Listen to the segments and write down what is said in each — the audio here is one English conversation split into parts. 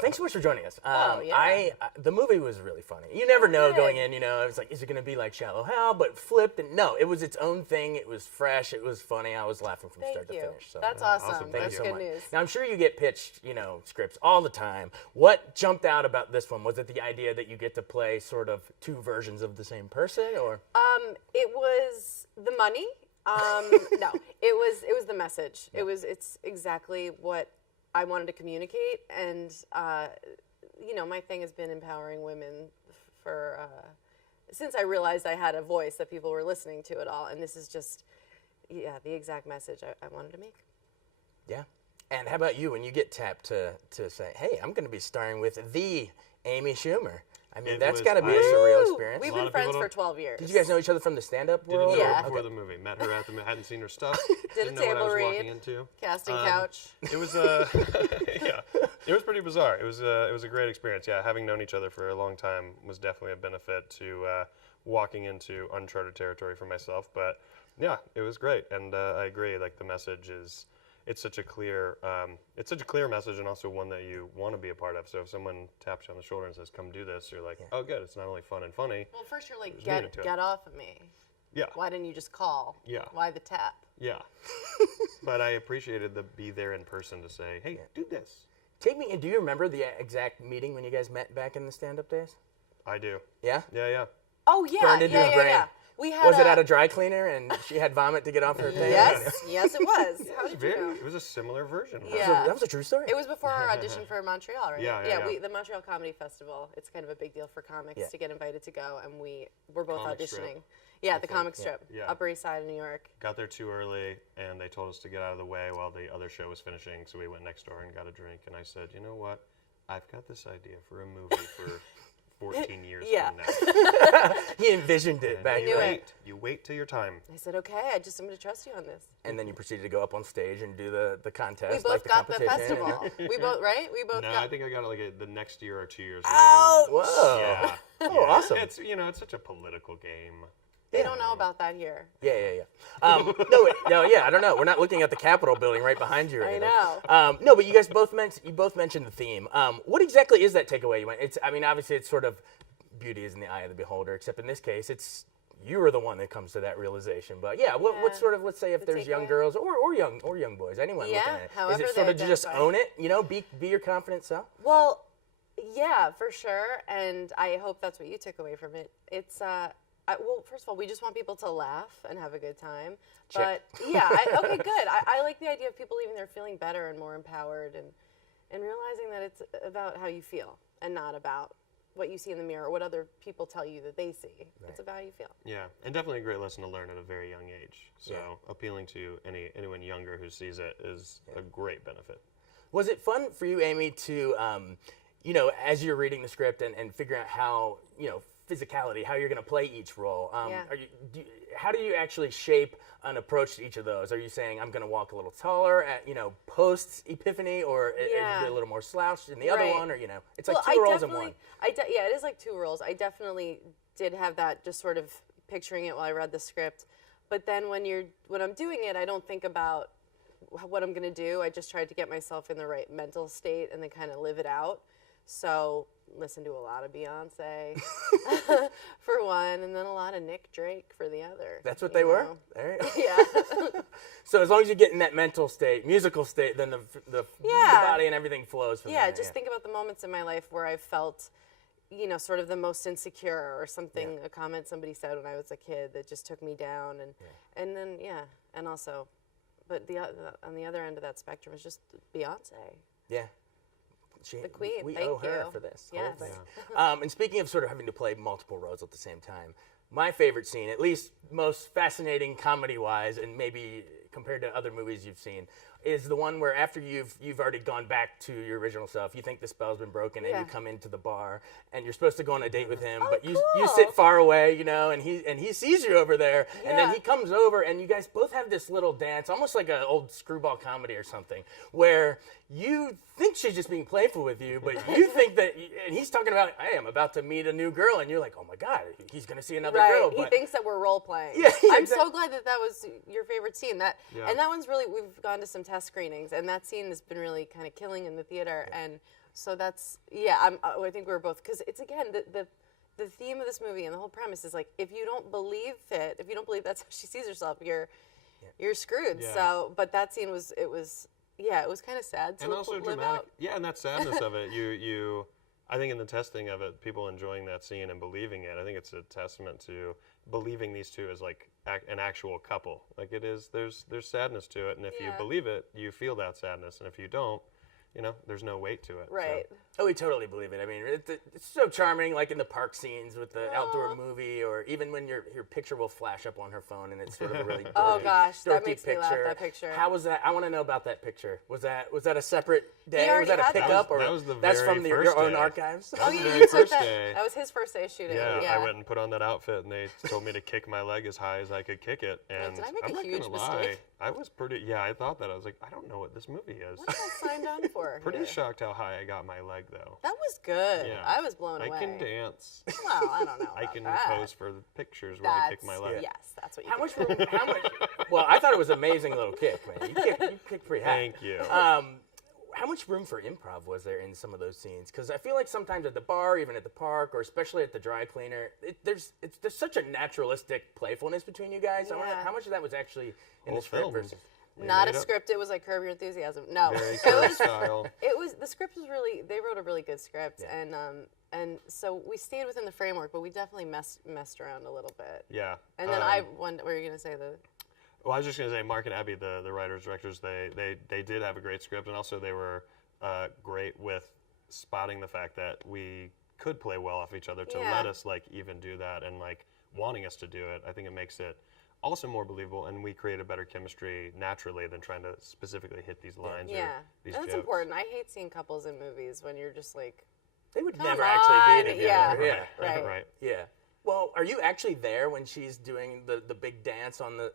Thanks so much for joining us. Yeah. The movie was really funny. You never know going in, it was like, is it going to be like Shallow Hal, but flipped? And no, it was its own thing. It was fresh. It was funny. I was laughing from start to finish. So That's awesome. awesome. thank That's you so good much. news. Now, I'm sure you get pitched, scripts all the time. What jumped out about this one? Was it the idea that you get to play sort of two versions of the same person, or? It was the money. No, it was the message. Yeah. It's exactly what I wanted to communicate, and my thing has been empowering women for since I realized I had a voice that people were listening to it all, and this is just the exact message I wanted to make. Yeah. And how about you when you get tapped to say, hey, I'm going to be starring with the Amy Schumer? I mean, that's got to be a surreal experience. We've been friends for 12 years. Did you guys know each other from the stand-up world? Didn't know Yeah. her before the movie. Met her at the hadn't seen her stuff. Did a Didn't know what I table was read. walking into. Casting couch. It was yeah. It was pretty bizarre. It was a great experience. Yeah, having known each other for a long time was definitely a benefit to walking into uncharted territory for myself. But yeah, it was great, and I agree. Like the message is. It's such a clear message, and also one that you want to be a part of. So if someone taps you on the shoulder and says, "Come do this," you're like, "Oh, good. It's not only fun and funny." Well, first you're like, meaning to it. get off of me. Yeah. Why didn't you just call? Yeah. Why the tap? Yeah. But I appreciated the be there in person to say, "Hey, do this." Take me, and do you remember the exact meeting when you guys met back in the stand-up days? I do. Yeah? Yeah, yeah. Oh yeah, Burned into his brain. yeah. We had Was it at a dry cleaner and she had vomit to get off her thing? Yes, it was. How did you know? It was a similar version. of Yeah. that. That was a true story? It was before our audition for Montreal, right? Yeah. The Montreal Comedy Festival. It's kind of a big deal for comics to get invited to go, and we're both Comic auditioning. strip. Yeah, the comic strip, Yeah. Upper East Side of New York. Got there too early, and they told us to get out of the way while the other show was finishing. So we went next door and got a drink. And I said, "You know what? I've got this idea for a movie for 14 years from now." He envisioned it back knew then. it. You wait till your time. I said, okay, I'm going to trust you on this. And then you proceeded to go up on stage and do the contest. We both like the got the competition. festival. We both, right? We both No, got. I think I got it like the next year or 2 years Oh, Whoa. later. Yeah. Oh, awesome. It's it's such a political game. they don't know about that here. Yeah. I don't know. We're not looking at the Capitol building right behind you. Or I anything. know. No, but you guys both mentioned the theme. What exactly is that takeaway you went? Obviously it's sort of beauty is in the eye of the beholder, except in this case, it's you are the one that comes to that realization. But what sort of, let's say if there's young takeaway? girls or young boys, anyone looking at it, is however it sort they of to just identify. own it? Be your confident self. Well, yeah, for sure, and I hope that's what you took away from it. It's well, first of all, we just want people to laugh and have a good time. Check. But yeah, okay, good. I like the idea of people leaving there feeling better and more empowered, and realizing that it's about how you feel and not about what you see in the mirror or what other people tell you that they see. Right. It's about how you feel. Yeah, and definitely a great lesson to learn at a very young age. So Yeah. appealing to anyone younger who sees it is a great benefit. Was it fun for you, Amy, to, as you're reading the script and figuring out how, physicality, how you're going to play each role? Yeah. How do you actually shape an approach to each of those? Are you saying I'm going to walk a little taller at, post epiphany, or are you a little more slouched in the other Right. one, or it's like two roles in one? Yeah, it is like two roles. I definitely did have that, just sort of picturing it while I read the script. But then when I'm doing it, I don't think about what I'm going to do. I just tried to get myself in the right mental state and then kind of live it out. So listen to a lot of Beyonce for one, and then a lot of Nick Drake for the other. That's what they were? know? There you go. Yeah. So as long as you get in that mental state, musical state, then the body and everything flows from there. Just think about the moments in my life where I felt, sort of the most insecure, or something, a comment somebody said when I was a kid that just took me down, and then and also, but on the other end of that spectrum is just Beyonce. Yeah. The queen. We Thank owe her you. for this. Yes. Whole thing. And speaking of sort of having to play multiple roles at the same time, my favorite scene, at least most fascinating comedy-wise, and maybe compared to other movies you've seen, is the one where after you've already gone back to your original self, you think the spell's been broken, and you come into the bar, and you're supposed to go on a date with him, but you sit far away, and he sees you over there, and then he comes over, and you guys both have this little dance, almost like an old screwball comedy or something, where you think she's just being playful with you, but you think that, and he's talking about, hey, I'm about to meet a new girl, and you're like, oh my God, he's going to see another girl. He thinks that we're role playing. Yeah, I'm so glad that was your favorite scene. And that one's really, we've gone to some test screenings, and that scene has been really kind of killing in the theater. And So that's I think we're both, because it's again the theme of this movie and the whole premise is like, if you don't believe that's how she sees herself, you're screwed. Yeah. So, but that scene was kind of sad to And also live dramatic. out. Yeah, and that sadness of it, you I think in the testing of it, people enjoying that scene and believing it, I think it's a testament to believing these two as like an actual couple. Like it is, there's sadness to it, and if you Yeah. believe it, you feel that sadness, and if you don't, there's no weight to it. so. Right. Oh, we totally believe it. I mean, it's so charming, like in the park scenes with the outdoor movie, or even when your picture will flash up on her phone, and it's sort of a really Oh gosh, that dorky makes me laugh, that picture. How was that? I want to know about that picture. Was that a separate day? already Was that a had that. pickup, That or was the that's very from first your own day. archives? That was the you very took first that. day. That was his first day shooting. Yeah, Yeah. I went and put on that outfit, and they told me to kick my leg as high as I could kick it. And did I make I'm a not huge gonna lie, mistake? I was pretty. Yeah, I thought that. I was like, I don't know what this movie is. What have I signed on for? Pretty here? shocked how high I got my leg, though. That was good. Yeah. I was blown away. I can dance. Well, I don't know. I about can that. pose for the pictures where I kick my leg. Yes, that's what you How can much do. room? How much? Well, I thought it was an amazing little kick, man. You kicked pretty high. Thank you. How much room for improv was there in some of those scenes? Because I feel like sometimes at the bar, even at the park, or especially at the dry cleaner, there's such a naturalistic playfulness between you guys. I wonder Yeah. how much of that was actually in Whole the script film. versus. Not a made up. script. It was like Curb Your Enthusiasm. No, Very it Curb was. style. It was the script was really. They wrote a really good script, and so we stayed within the framework, but we definitely messed around a little bit. Yeah. And then what were you gonna say? Well, I was just going to say, Mark and Abby, the writers, directors, they did have a great script, and also they were great with spotting the fact that we could play well off each other to Yeah. let us, like, even do that, and, like, wanting us to do it. I think it makes it also more believable, and we create a better chemistry naturally than trying to specifically hit these lines or Yeah, these and that's jokes. important. I hate seeing couples in movies when you're just like, They would Come never actually on, be yeah. together. Yeah. Right. Right. Yeah. Well, are you actually there when she's doing the big dance on the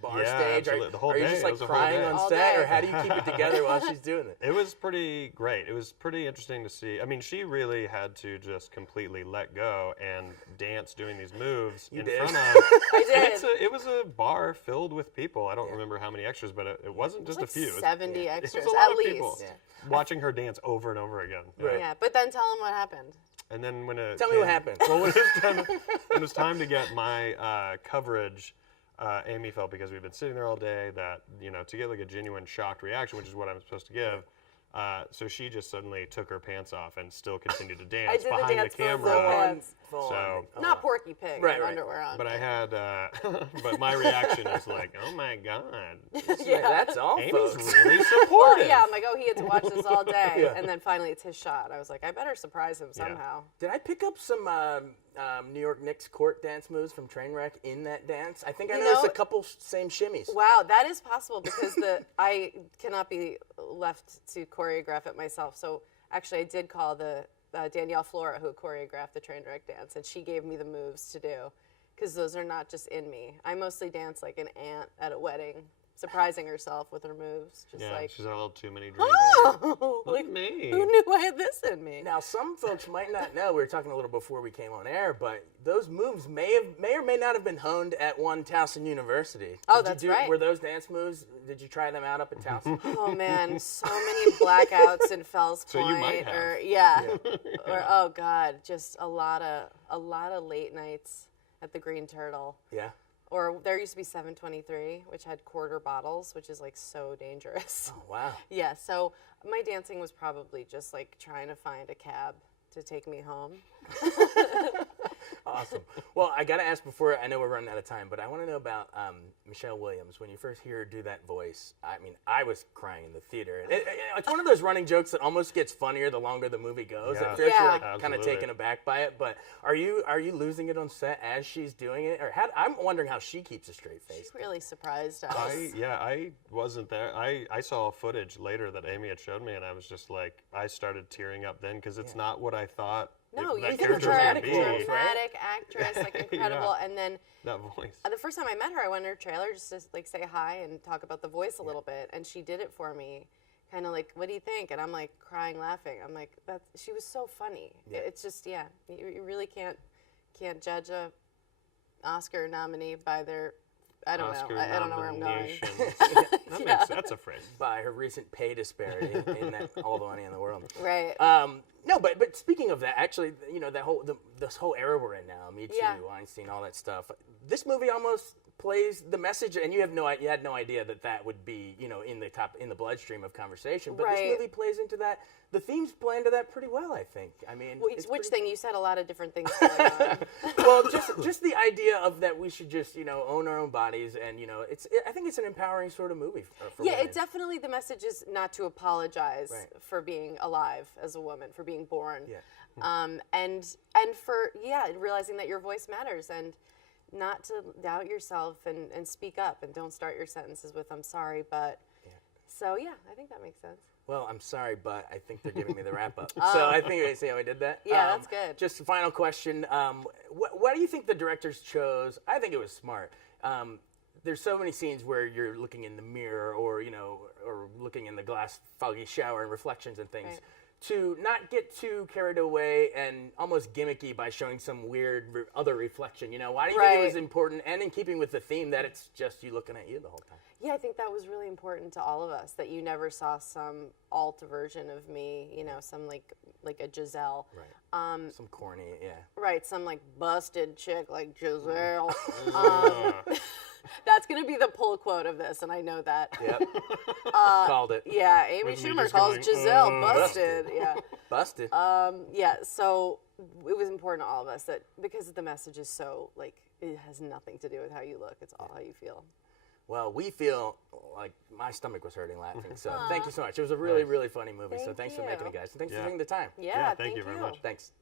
bar Yeah, stage? absolutely. The whole are you day. just It like was a whole crying day. on All set, day. or how do you keep it together while she's doing it? It was pretty great. It was pretty interesting to see. I mean, she really had to just completely let go and dance doing these moves in did. front of. I And did. it was a bar filled with people. I don't remember how many extras, but it wasn't just like a few. 70 It extras was a lot at of least. people Yeah. watching her dance over and over again. Right. Yeah, but then tell them what happened. And then when it Tell me what happened. Well, when it was time to get my coverage, Amy felt, because we've been sitting there all day, that to get like a genuine shocked reaction, which is what I'm supposed to give. So she just suddenly took her pants off and still continued to dance did the behind dance the for camera. full pants. Full So- on. Oh, Not Porky Pig. Right, and right. underwear on. But I had, but my reaction is like, oh my god, yeah, that's all, Amy's folks. really Well, supportive. yeah, I'm like, oh, he had to watch this all day, Yeah. and then finally it's his shot. I was like, I better surprise him somehow. Did I pick up some New York Knicks court dance moves from Trainwreck in that dance? I think I You noticed know- a couple same shimmies. Wow, that is possible because I cannot be left to choreograph it myself. So actually, I did call the Danielle Flora, who choreographed the Trainwreck dance, and she gave me the moves to do because those are not just in me. I mostly dance like an aunt at a wedding, surprising herself with her moves, just Yeah, like, she's had a little too many drinks. oh, Look like, at me. who knew I had this in me? Now, some folks might not know. We were talking a little before we came on air, but those moves may or may not have been honed at one Towson University. Oh, Did that's you do, right. Were those dance moves? Did you try them out up at Towson? Oh man, so many blackouts in Fells So Point. you might have. Or or oh god, just a lot of late nights at the Green Turtle. Yeah. Or there used to be 723, which had quarter bottles, which is like so dangerous. Oh, wow. Yeah, so my dancing was probably just like trying to find a cab to take me home. Awesome. Well, I got to ask before, I know we're running out of time, but I want to know about Michelle Williams. When you first hear her do that voice, I mean, I was crying in the theater. It's one of those running jokes that almost gets funnier the longer the movie goes. Yeah. At first, you're like kind of Absolutely. taken aback by it, but are you losing it on set as she's doing it? Or I'm wondering how she keeps a straight face. She really surprised us. I wasn't there. I saw footage later that Amy had showed me, and I was just like, I started tearing up then because it's not what I thought. No, that you character think was her gonna be. dramatic actress, like incredible, and then That voice. the first time I met her, I went in her trailer just to like say hi and talk about the voice a little bit, and she did it for me, kind of like, "What do you think?" And I'm like crying, laughing. I'm like, she was so funny. Yeah. It's just you really can't judge a Oscar nominee by their I don't Oscar know. I don't know where I'm going. nominations. That's a phrase. By her recent pay disparity in that all the money in the world. Right. No, but speaking of that, actually, that this whole era we're in now, Me Too, Yeah. Weinstein, all that stuff. This movie almost plays the message, and you had no idea that would be in the bloodstream of conversation. But Right. this movie plays into that. The themes play into that pretty well, I think. I mean, Which it's pretty- thing? You said a lot of different things going on. well, just the idea of that we should just own our own bodies, and I think it's an empowering sort of movie for Yeah, women. it definitely, the message is not to apologize Right. for being alive as a woman, for being born. Yeah. And for, realizing that your voice matters, and not to doubt yourself, and speak up, and don't start your sentences with "I'm sorry, but." Yeah. So yeah, I think that makes sense. Well, I'm sorry, but I think they're giving me the wrap up. So I think I see how I did that. Yeah, that's good. Just a final question. What do you think the directors chose? I think it was smart. There's so many scenes where you're looking in the mirror, or looking in the glass foggy shower and reflections and things. Right. To not get too carried away and almost gimmicky by showing some weird other reflection. Why do you think it Right. was important, and in keeping with the theme that it's just you looking at you the whole time? Yeah, I think that was really important to all of us, that you never saw some alt version of me, some like a Giselle. Right. Some corny, yeah. Right, some like busted chick like Giselle. That's going to be the pull quote of this, and I know that. Yep. Called it. Yeah, Amy With me Schumer just calls going, Giselle busted. Yeah. Busted. Yeah, so it was important to all of us, that because the message is so, it has nothing to do with how you look. It's all how you feel. Well, we feel like my stomach was hurting laughing. So thank you so much. It was a really, really funny movie. So Thank thanks for you. making it, guys. And thanks for Yeah. taking the time. Yeah, thank you very much. Thanks.